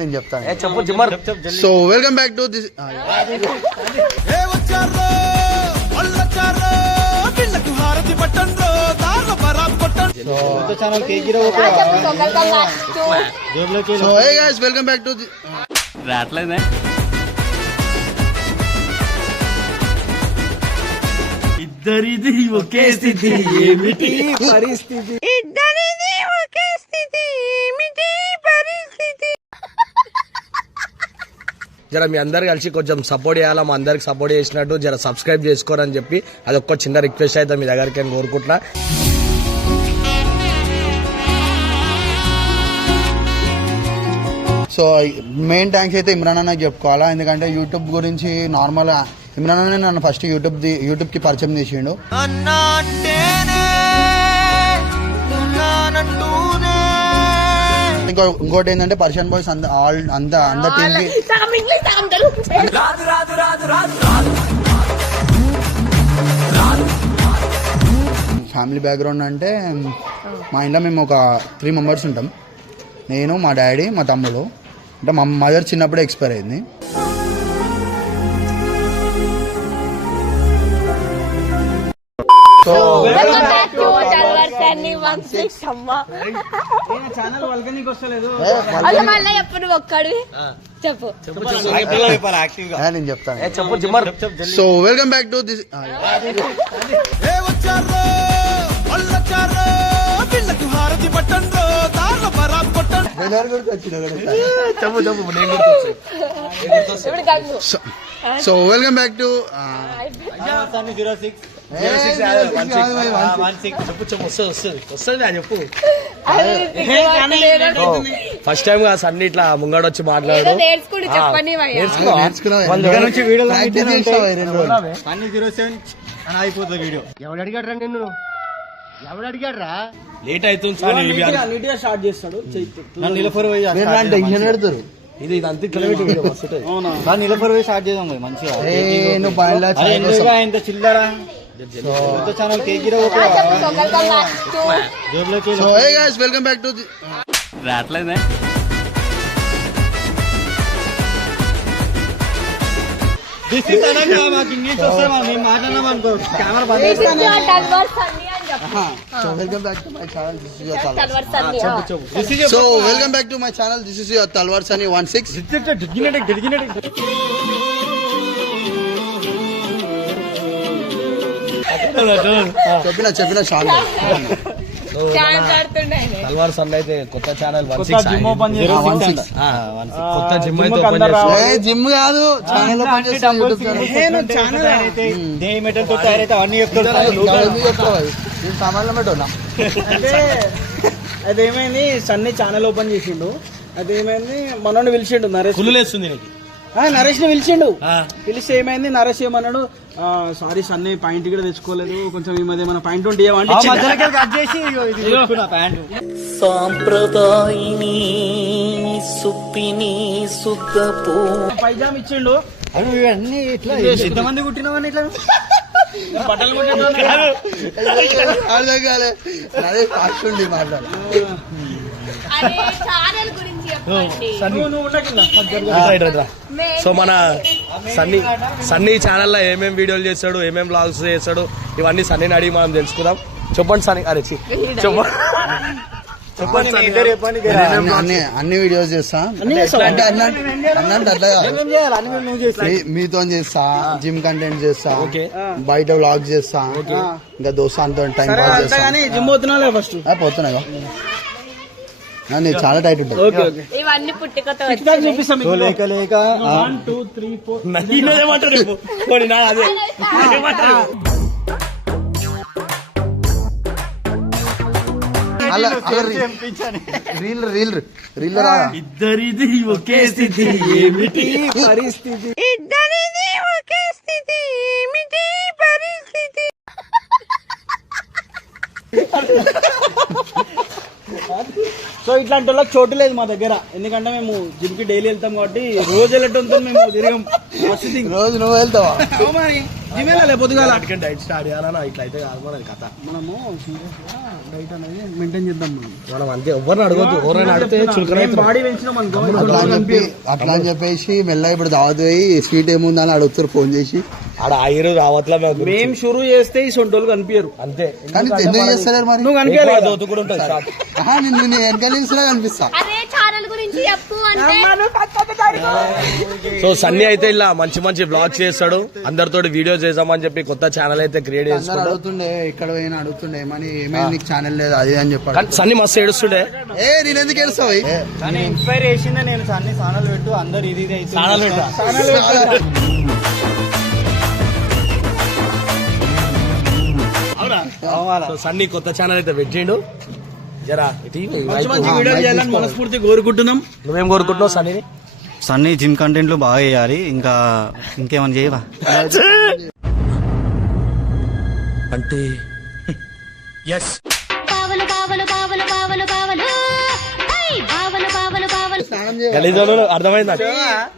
నేను చెప్తాను. So welcome back to this. So hey guys, welcome back to రాట్లేదే ఇద్దరిది ఒకే స్థితి ఏమిటి పరిస్థితి, ఇద్దరిది ఒకే స్థితి ఏమిటి పరిస్థితి. జర మీ అందరు కలిసి కొంచెం సపోర్ట్ చేయాలా, మా అందరికి సపోర్ట్ చేసినట్టు జర సబ్స్క్రైబ్ చేసుకోరని చెప్పి అదొక్క చిన్న రిక్వెస్ట్ అయితే మీ దగ్గరికి నేను కోరుకుంటున్నా. సో మెయిన్ థ్యాంక్స్ అయితే ఇమ్రాన్ అన్నకి చెప్పుకోవాలా, ఎందుకంటే యూట్యూబ్ గురించి నార్మల్ ఇమ్రాన్ అన్న నన్ను ఫస్ట్ యూట్యూబ్కి పరిచయం చేసిండు. ఇంకోటి ఏంటంటే పర్షియన్ బాయ్స్ అందరి టీమ్కి ఫ్యామిలీ బ్యాక్గ్రౌండ్ అంటే మా ఇంట్లో మేము ఒక 3 మెంబర్స్ ఉంటాం. నేను, మా డాడీ, మా తమ్ముడు. అంటే మా మదర్ చిన్నప్పుడే ఎక్స్పైర్ అయింది. సో నేను చెప్తాను. So welcome back to this. So welcome back to first time గా సన్ని ఇట్లా ముంగడు వచ్చి మాట్లాడు. ఎవడు అడిగాడ్రా నిన్ను, ఎవడు అడిగాడ్రా? లేట్ అవుతుంది స్టార్ట్ చేస్తాడు. టెన్షన్ పెడతారు. ఇది అంత కిలోమీటర్ వీడియో వస్తుంటాయి. నిలఫర్ పోయి స్టార్ట్ చేద్దాం మంచిగా. ఇంత చిల్లరా ఛానల్ వెల్కమ్ బ్యాక్ టు రాట్లేదే మాకు ఇంగ్లీష్ వస్తే మేము మాట్లాడినాం అనుకో camera welcome back to my channel, this is your Talwar. So welcome back to my channel, this is your Talwar సని 16. చెప్పిన తల్వార్ సన్ అయితే కొత్త ఛానల్ జిమ్ కాదు అదేమైంది, సన్నీ ఛానల్ ఓపెన్ చేసిండు. అదేమైంది, మనోడిని పిలిచిండు నరేష్ ని పిలిచిండు. పిలిస్తే ఏమైంది, నరేష్ ఏమన్నాడు, సారీ సన్నీ పాయింట్ కూడా తెచ్చుకోలేదు, కొంచెం ఈ మధ్య మన పాయింట్ ఉంటే పైజామ్ ఇచ్చిండు. అన్ని ఇట్లా ఎంతమంది కుట్టినావని ఇట్లా బట్టలు మాట్లాడు. సో మన సన్నీ ఛానల్లో ఏమేమి వీడియోలు చేస్తాడు, ఏమేమి బ్లాగ్స్ చేస్తాడు, ఇవన్నీ సన్నీని అడిగి మనం తెలుసుకుందాం. చెప్పండి సన్నీ. అరే చెప్పండి అన్ని వీడియోస్ చేస్తా, మీతో చేస్తా, జిమ్ కంటెంట్ చేస్తా, బయట వ్లాగ్ చేస్తా, ఇంకా దోస్తాంతో టైం పాస్ చేస్తా. జిమ్ పోతున్నా ఫస్ట్ పోతున్నా చాలా టైట్ ఉంటుంది. ఇవన్నీ పుట్టుకతో ఇద్దరిది ఒకే స్థితి ఏమిటి పరిస్థితి, ఇద్దరిది ఒకే స్థితి ఏమిటి పరిస్థితి. సో ఇట్లాంటి వాళ్ళకి చోటు లేదు మా దగ్గర, ఎందుకంటే మేము జిమ్ కి డైలీ వెళ్తాం కాబట్టి రోజు వెళ్ళటంతో మేము తిరిగాం. రోజు నువ్వు వెళ్తావా? జిమ్ వెళ్ళాలి పొద్దుగాల. డైట్ స్టార్ట్ చేయాలన్నా ఇట్లా అయితే కాదు మన కథ. మనము సీరియస్ గా డైట్ అనేది మెయింటైన్ చేద్దాం మనం అంతే ఎవరిని అడగద్దు. ఎవరైనా అడిగితే చులకన బాడీ పెంచినాం అనుకో అట్లా అని చెప్పేసి మెల్ల ఇప్పుడు దావత్ పోయి స్వీట్ ఏముందని అడుగుతారు ఫోన్ చేసి. ఆడ ఆయిరు రావట్లా మేము షురూ చేస్తే ఈ సొంటోళ్ళు కనిపించరు అంతే. కానీ ఎందుకు చేస్తలేరు మరి? నువ్వు కనిపించలేదు. దోతు కూడా ఉంటుంది షాప్. నేను వెనకాల నిలిచినా కనిపిస్తా. అదే ఛానల్ గురించి చెప్పు అంటే సో సన్నీ అయితే ఇలా మంచి మంచి బ్లాగ్స్ చేస్తాడు. అందరితో వీడియో చేద్దామని చెప్పి కొత్త ఛానల్ అయితే క్రియేట్ అందరు చేసుకున్నాడు. అడుగుతుండే ఎక్కడ పోయినా అడుగుతుండే ఏమని ఏమైంది నీకు ఛానల్ లేదు అది అని చెప్పాడు. కానీ సన్నీ మస్తు ఏడుస్తుండే. నేను ఎందుకు ఏడుస్తావు? కానీ ఇన్స్పైర్ చేసిందే నేను సన్ని ఛానల్ పెట్టు అందరు ఇది సో సన్నీ కొత్త ఛానల్ అయితే పెట్టిండు. జరా మంచి మంచి వీడియో చేయాలని మనస్ఫూర్తి కోరుకుంటున్నాం. నువ్వేం కోరుకుంటున్నావు సన్నీని? సన్నీ జిమ్ కంటెంట్లు బాగా చేయాలి. ఇంకా ఇంకేమన్నా చేయవా? అంటే కావలు కావలు కావలు కావలు కావలు హై కావలు కావలు కావలు గలీజోలు అర్థమైంది నాకు.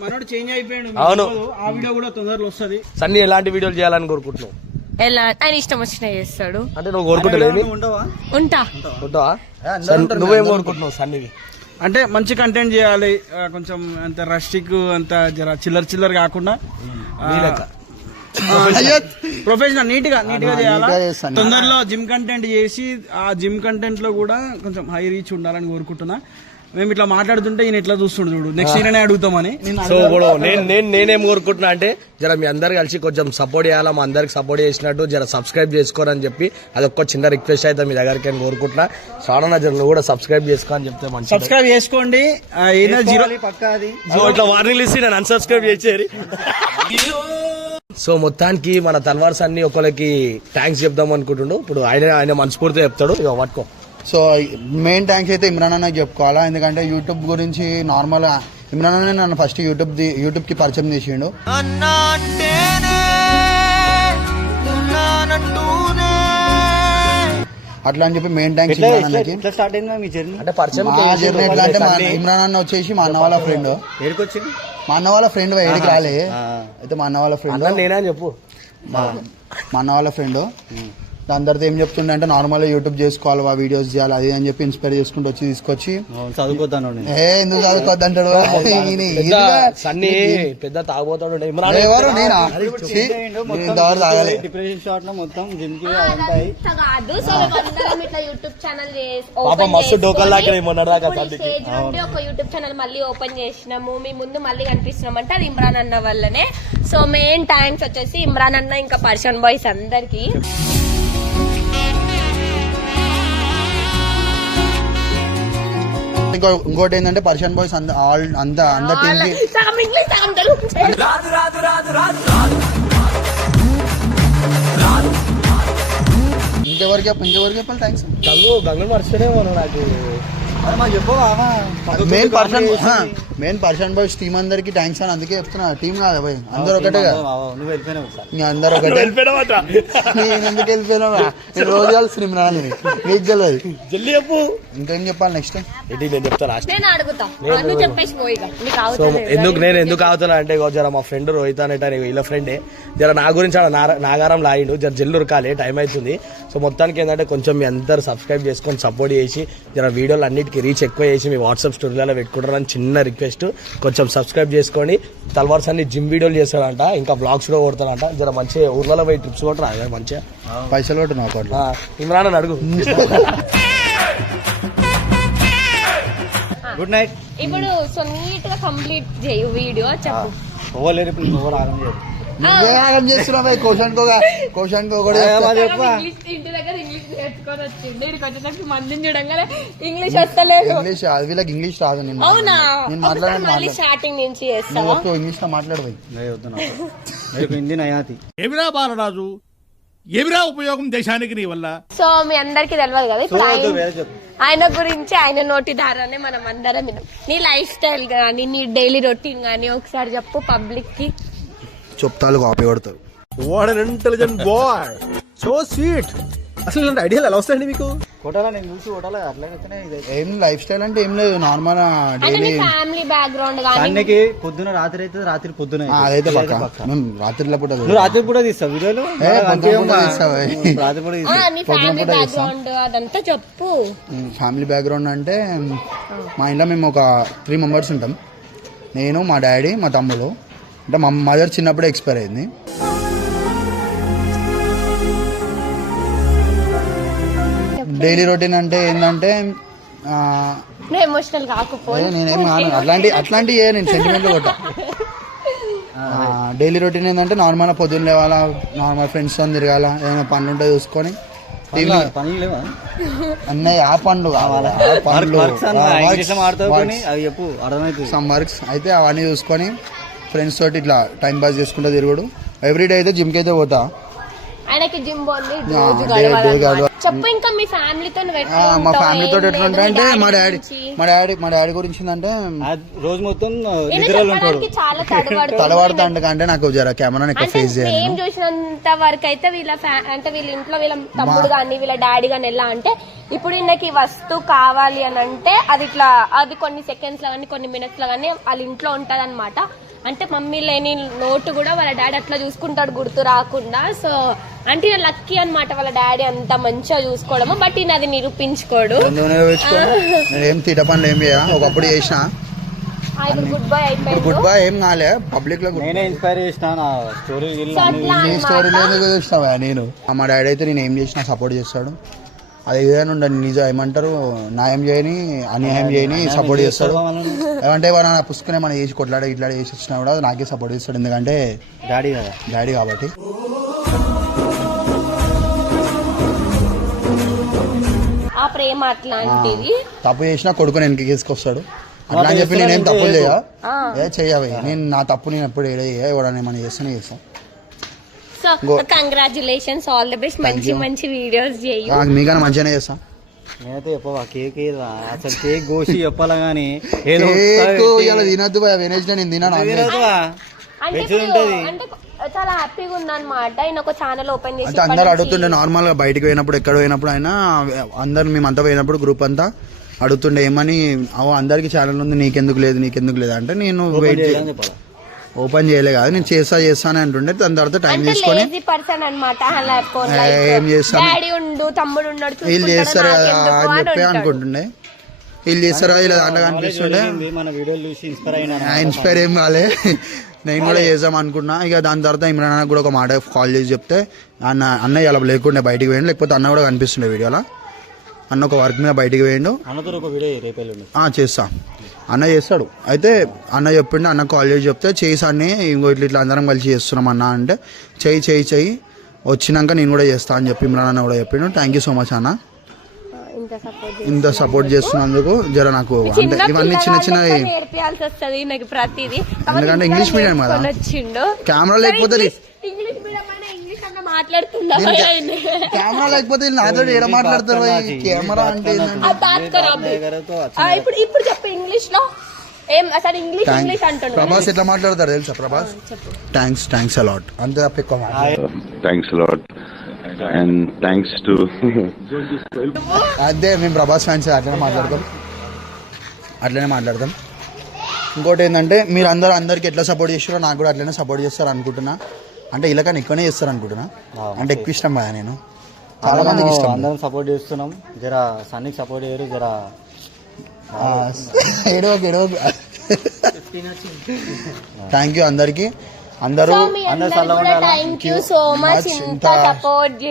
మనోడు చేంజ్ అయిపోయాడు. అవును. ఆ వీడియో కూడా తొందరలో వస్తుంది. సన్నీ ఎలాంటి వీడియోలు చేయాలని కోరుకుంటున్నావు? ఎలా ఆయన ఇష్టం వచ్చిన చేస్తాడు. అంటే నువ్వు కోరుకుంటలేవి ఉండవా? ఉంటా ఉంటావా? నువ్వేం కోరుకుంటున్నావు సన్నీవి? అంటే మంచి కంటెంట్ చేయాలి. కొంచెం అంత రస్టిక్ అంత జర చిల్లర కాకుండా ప్రొఫెషనల్ నీట్ గా చేయాలా. చేస్తాను. తొందరలో జిమ్ కంటెంట్ చేసి ఆ జిమ్ కంటెంట్ లో కూడా కొంచెం హై రీచ్ ఉండాలని కోరుకుంటున్నా. మేము ఇట్లా మాట్లాడుతుంటే ఈయన ఇట్లా చూస్తుండు చూడు. నెక్స్ట్ ఈయననే అడుగుతామని. సో ఇప్పుడు నేనేం కోరుకుంటున్నా అంటే జర మీ అందరు కలిసి కొంచెం సపోర్ట్ చేయాలా. మా అందరికి సపోర్ట్ చేసినట్టు జర సబ్స్క్రైబ్ చేసుకోరని చెప్పి అదొక చిన్న రిక్వెస్ట్ అయితే మీ దగ్గరికి అని కోరుకుంటున్నా. చాలా జర నువ్వు కూడా సబ్స్క్రైబ్ చేసుకో అని చెప్తే మంచి. సబ్స్క్రైబ్ చేసుకోండి. ఇట్లా వార్నింగ్ ఇచ్చి నేను అన్సబ్స్క్రైబ్ చేసేది. సో మొత్తానికి మన తల్వార్స్ అన్ని ఒకరికి థ్యాంక్స్ చెప్దాం అనుకుంటుండు. ఇప్పుడు ఆయన మనస్ఫూర్తిగా చెప్తాడు. ఇక పట్టుకో. సో మెయిన్ థ్యాంక్స్ అయితే ఇమ్రాన్ అన్నకి చెప్పుకోవాలా. ఎందుకంటే యూట్యూబ్ గురించి నార్మల్ ఇమ్రాన్ అన్న నన్ను ఫస్ట్ యూట్యూబ్ కి పరిచయం చేసిండు. అట్లా అని చెప్పి మెయిన్ థ్యాంక్స్ ఇమ్రాన్ అన్నకి. స్టార్ట్ అయిందా మీ జర్నీ? అంటే పరిచయం మా జర్నీ ఎట్లా అంటే ఇమ్రాన్ అన్న వచ్చేసి మా అన్న వాళ్ళ ఫ్రెండ్. ఏడికి వచ్చింది? మా అన్న వాళ్ళ ఫ్రెండ్ ఏడికి రాలే. అయితే మా అన్న వాళ్ళ ఫ్రెండ్ నేనే అని చెప్పు. మా అన్న వాళ్ళ ఫ్రెండ్ దాని తర్వాత ఏం చెప్తుండే అంటే నార్మల్ యూట్యూబ్ చేసుకోవాలి, వీడియోస్ చేయాలి అది అని చెప్పి ఇన్స్పైర్ చేసుకుంటూ తీసుకొచ్చి చదువుకోతాను ఎందుకు చదువుకోద్దు అంటాడు. సన్నీ పెద్ద తాగబోతాడు. ఎవరు నేనా? ఇంతవరకు తాగలే. డిప్రెషన్ షాట్ లో మొత్తం జిమ్ కి అంత కాదు. సో మేమందరం ఇట్లా యూట్యూబ్ ఛానల్ పాప మస్తు డోకల్ దాకా మొన్నటిదాకా స్టేజ్ నుండి ఒక యూట్యూబ్ ఛానల్ మళ్ళీ ఓపెన్ చేసినాము. మీ ముందు మళ్ళీ కనిపిస్తున్నాం అంటే అది ఇమ్రాన్ అన్న వల్లనే. సో మెయిన్ థ్యాంక్స్ వచ్చేసి ఇమ్రాన్ అన్న ఇంకా పర్షన్ బాయ్స్ అందరికి. ఇంకోటి ఏంటంటే పర్షియన్ బాయ్స్ అంత టీమ్ కి సగం ఇంగ్లీష్ సగం తెలుగు. ఇంకెవరికి చెప్పాలి థ్యాంక్స్. గంగు మర్చిపోయేమో నాకు. మెయిన్ పర్సన్ బాయ్స్ టీం అందరికి థ్యాంక్స్ అని అందుకే చెప్తున్నా. టీం కాదా భయ్, అందరు ఒకటే కదా. నువ్వు వెళ్ళిపోయినావు సార్. అందరు ఒకటే. నేను ఎందుకు వెళ్ళిపోయినా రోజు కలిసి నీకు తెలియదు. జల్దీ చెప్పు. ఇంకేం చెప్పాలి నెక్స్ట్? నేను చెప్తా లాస్ట్. నేను అడుగుతా నువ్వు చెప్పేసి పోయిగా. సో నేను ఎందుకు ఆగుతున్నా అంటే జర మా ఫ్రెండ్ రోహిత్ అనేట వీళ్ళ ఫ్రెండే జర నా గురించి నాగారం లాగిండు. జర జల్లు ఉరకాలి, టైం అవుతుంది. సో మొత్తానికి ఏంటంటే కొంచెం మీ అందరు సబ్స్క్రైబ్ చేసుకొని సపోర్ట్ చేసి జర వీడియోలు అన్నిటికీ రీచ్ ఎక్కువ చేసి మీ వాట్సాప్ స్టోరీలలో పెట్టుకుంటారని చిన్న రిక్వెస్ట్. కొంచెం సబ్స్క్రైబ్ చేసుకోండి. తల్వార్స్ అన్ని జిమ్ వీడియోలు చేస్తాడంట, ఇంకా బ్లాగ్స్ కూడా కొడతాడంట. జర మంచిగా ఊర్లలో పోయి ట్రిప్స్ కూడా రా మంచిగా పైసలు కొట్టు నాకు అట్లా. ఇమ్రాన్ అని అడుగు. Good night. ఇప్పుడు సో నీట్ గా కంప్లీట్ చేయు వీడియో చెప్పు. పోవలేరు ఇప్పుడు నువ్వు రాగం చేయదు. నువ్వే ఆగం చేస్తున్నావు. క్వశ్చన్ ఇంటి దగ్గర ఇంగ్లీష్ నేర్చుకొని వచ్చిండు. ఇక్కడికి వచ్చేసరికి మందిని చూడంగానే ఇంగ్లీష్ వస్తలేదు. ఇంగ్లీష్ వీళ్ళకి ఇంగ్లీష్ రాదు. నేను అవునా? నేను మళ్ళీ స్టార్టింగ్ నుంచి చేస్తా. ఇంగ్లీష్ లో మాట్లాడబోయి హిందీ నయాతి. ఏమిరా బాలరాజు, ఏమిరా ఉపయోగం దేశానికి నీ వల్ల? సో మీ అందరికి తెలియదు కదా ఇప్పుడు ఆయన గురించి, ఆయన నోటి దారానే మనం అందరం విన్నాం. నీ లైఫ్ స్టైల్ గానీ నీ డైలీ రొటీన్ గానీ ఒకసారి చెప్పు పబ్లిక్ కి. చెప్తాలు కాపీ కొడతారు. What an intelligent boy, so sweet. అసలు ఇలాంటి ఐడియాలు ఎలా వస్తాయండి మీకు? కొట్టాలా నేను చూసి కొట్టాలా అట్లయితేనే ఏం లైఫ్ స్టైల్ అంటే ఏం లేదు నార్మల్ అంటే డైలీ నీ ఫ్యామిలీ బ్యాక్గ్రౌండ్ కానీ సండేకి పొద్దున రాత్రి అయితే రాత్రి పొద్దున అవుతుంది. అదైతే పక్క మేము రాత్రిలో పూట నువ్వు రాత్రి కూడా తీస్తావు వీడియోలు పొద్దున పూట తీస్తావా? రాత్రి కూడా నీ ఫ్యామిలీ బ్యాక్గ్రౌండ్ అదంతా చెప్పు. ఫ్యామిలీ బ్యాక్గ్రౌండ్ అంటే మా ఇంట్లో మేము ఒక 3 మెంబర్స్ ఉంటాం. నేను, మా డాడీ, మా తమ్ముడు. అంటే మా మదర్ చిన్నప్పుడే ఎక్స్పైర్ అయింది. డైలీ రొటీన్ అంటే ఏంటంటే నువ్వు ఎమోషనల్ కాకపోతే నేనేం అట్లాంటి నేను సెంటిమెంట్లు కొట్టా. డైలీ రొటీన్ ఏంటంటే నార్మల్ పొద్దున్న లేవాలా, నార్మల్ ఫ్రెండ్స్తో తిరగాల, ఏమైనా పనులు ఉంటే చూసుకొని పనులు లేవా అన్నయ్య ఆ పనులు కావాలా, ఆ పనులు అవి చెప్పు అర్థమవుతుంది. సమ్ వర్క్స్ అయితే అవన్నీ చూసుకొని ఫ్రెండ్స్ తోటి ఇట్లా టైం పాస్ చేసుకుంటూ తిరుగుడు. ఎవ్రీడే అయితే జిమ్కి అయితే పోతా. ఆయనకి జిమ్ బాగుంది చెప్పు. ఇంకా మీ ఫ్యామిలీతో మా ఫ్యామిలీతో ఎట్లుంటా అంటే మా డాడీ గురించి అంటే రోజు మొత్తం నిద్రలో ఉంటాడు. చాలా తడబడతా అంటే నాకు జర కెమెరా ఎక్కువ ఫేస్ చేయాలి. ఏం చూసినంత వరకు అయితే వీళ్ళ ఇంట్లో వీళ్ళ తమ్ముడు గాని వీళ్ళ డాడీ గాని ఎలా అంటే ఇప్పుడు ఈయనకి వస్తువు కావాలి అని అంటే అది కొన్ని సెకండ్స్ లో కానీ కొన్ని మినిట్స్ లో కానీ వాళ్ళ ఇంట్లో ఉంటది అనమాట. అంటే మమ్మీ లేని నోటు కూడా వాళ్ళ డాడీ అట్లా చూసుకుంటాడు గుర్తు రాకుండా. సో అంటే లక్కీ అనమాట వాళ్ళ డాడీ అంత మంచిగా చూసుకోవడము. బట్ ఈయన అది నిరూపించుకోడు. ఏం తిట పనులు ఏం చేయ ఒకప్పుడు చేసిన గుడ్ బాయ్ అయిపోయింది. గుడ్ బాయ్ ఏం కాలే పబ్లిక్ లో నేనే ఇన్స్పైర్ చేసిన స్టోరీ చూసినావా. నేను మా డాడీ అయితే నేను ఏం చేసినా సపోర్ట్ చేస్తాడు. అది ఏదైనా ఉండదు నిజం ఏమంటారు న్యాయం చేయని అన్యాయం చేయని సపోర్ట్ చేస్తాడు. ఏమంటే ఏమైనా పుస్తకం ఏమైనా చేసి కొట్లాడ ఇట్లా చేసి వచ్చినా కూడా నాకే సపోర్ట్ చేస్తాడు. ఎందుకంటే డాడీ కాబట్టి. ఆ ప్రేమ అట్లాంటిది. తప్పు చేసినా కొడుకుని వెనక్కి తీసుకొస్తాడు. అట్లా అని చెప్పి నేనేం తప్పులు చెయ్యవి. నేను నా తప్పు నేను ఎప్పుడు ఎవడన్నా ఏమైనా చేస్తూనే చేస్తాను. So congratulations, all the best. మంచి వీడియోస్ చేయు. మీకన్నా మంచిగానే చేస్తా. నేనైతే చెప్పవా కేక్ అసలు కేక్ గోసి చెప్పాలా గానీ ఏదో తినద్దు వెనస్డే నేను తిన్నాను. అంటే చాలా హ్యాపీగా ఉందన్నమాట. ఆయన ఒక ఛానల్ ఓపెన్ చేసి అంటే అందరు అడుగుతుండే నార్మల్ గా బయటకు పోయినప్పుడు ఎక్కడ పోయినప్పుడు అయినా అందరు మేమంతా పోయినప్పుడు గ్రూప్ అంతా అడుగుతుండే ఏమని అందరికి ఛానల్ ఉంది నీకెందుకు లేదు అంటే నేను వెయిట్ ఓపెన్ చేయలే కాదు నేను చేస్తాను అంటుండే. దాని తర్వాత టైం తీసుకొని ఏం చేస్తాను వీళ్ళు చేస్తారు కదా అని చెప్పి అనుకుంటుండే. వీళ్ళు చేస్తారు కదా ఇలా దాంట్లో కనిపిస్తుండే. ఇన్స్పైర్ ఏం కాలే. నేను కూడా చేద్దాం అనుకున్నా. ఇక దాని తర్వాత ఇమ్రాన్ అన్న కూడా ఒక మాట కాల్ చేసి చెప్తే అన్న ఇలా లేకుండే బయటికి పోయిండు, లేకపోతే అన్న కూడా కనిపిస్తుండే వీడియోలో. అన్న ఒక వర్క్ మీద బయటికి పోయిండు. చేస్తా అన్న చేస్తాడు. అయితే అన్న చెప్పిండు, అన్న కాల్ చేసి చెప్తే చేసాన్ని ఇంకో ఇట్లా అందరం కలిసి చేస్తున్నాం అన్న అంటే చెయ్యి వచ్చినాక నేను కూడా చేస్తా అని చెప్పి ఇమ్రాన్ అన్న కూడా చెప్పిండు. థ్యాంక్ యూ సో మచ్ అన్న ఇంత సపోర్ట్ చేస్తున్నందుకు. జర నాకు అంటే ఇవన్నీ చిన్న నేర్పియాల్సి వస్తుంది నాకు ప్రతిదీ. ఎందుకంటే ఇంగ్లీష్ మీడియం కదా కెమెరా లేకపోతే కెమెరా లేకపోతే నాతో ఏడ మాట్లాడతారు. కెమెరా అంటే ఇప్పుడు చెప్పు ఇంగ్లీష్ లో ఏం అసలు ఇంగ్లీష్ అంటున్నాడు. ప్రభాస్ ఎట్లా మాట్లాడతారు తెలుసా? ప్రభాస్ థ్యాంక్స్ అలాట్ అంతే తప్ప ఎక్కువ thanks a lot and thanks to అదే మేము ప్రభాస్ ఫ్యాన్స్ అట్లనే మాట్లాడతాం. ఇంకోటి ఏంటంటే మీరు అందరికి ఎట్లా సపోర్ట్ చేస్తారో నాకు కూడా అట్లనే సపోర్ట్ చేస్తారు అనుకుంటున్నా. అంటే ఇలా ఎక్కువనే చేస్తారు అనుకుంటున్నా. అంటే ఎక్కువ ఇష్టం కదా నేను చాలా మందికి ఇష్టం. అందరం సపోర్ట్ చేస్తున్నాం. జర సన్నికి సపోర్ట్ చేయరు. జర ఏడవకు. థ్యాంక్ యూ అందరికి. అందరూ థ్యాంక్ యూ సో మచ్ ఇంత సపోర్ట్.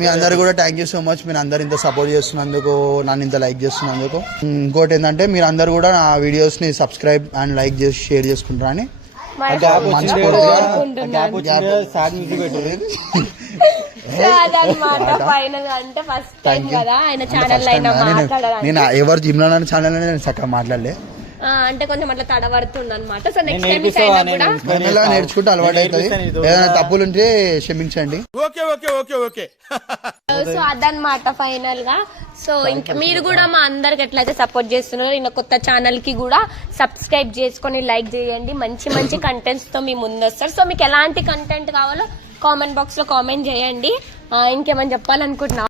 మీ అందరు కూడా థ్యాంక్ యూ సో మచ్. మీరు అందరు ఇంత సపోర్ట్ చేస్తున్నందుకు, నన్ను ఇంత లైక్ చేస్తున్నందుకు. ఇంకోటి ఏంటంటే మీరు అందరు కూడా నా వీడియోస్ ని సబ్స్క్రైబ్ అండ్ లైక్ చేసి షేర్ చేసుకుంటారని నేను ఎవరు జిమ్ లో ఛానల్ నేను చక్కగా మాట్లాడలే. అంటే కొంచెం అట్లా తడబడుతుంది అనమాట. సో నెక్స్ట్ టైం నేర్చుకుంటే అలవాటు అవుతుంది. ఏదైనా తప్పులు ఉంటే క్షమించండి. సో అదనమాట ఫైనల్ గా. సో ఇంకా మీరు కూడా మా అందరికి ఎట్లయితే సపోర్ట్ చేస్తున్నారో ఇంకా కొత్త ఛానల్ కి కూడా సబ్స్క్రైబ్ చేసుకొని లైక్ చేయండి. మంచి కంటెంట్స్ తో మీ ముందు వస్తారు. సో మీకు ఎలాంటి కంటెంట్ కావాలో కామెంట్ బాక్స్ లో కామెంట్ చేయండి. ఇంకేమైనా చెప్పాలనుకుంటున్నా?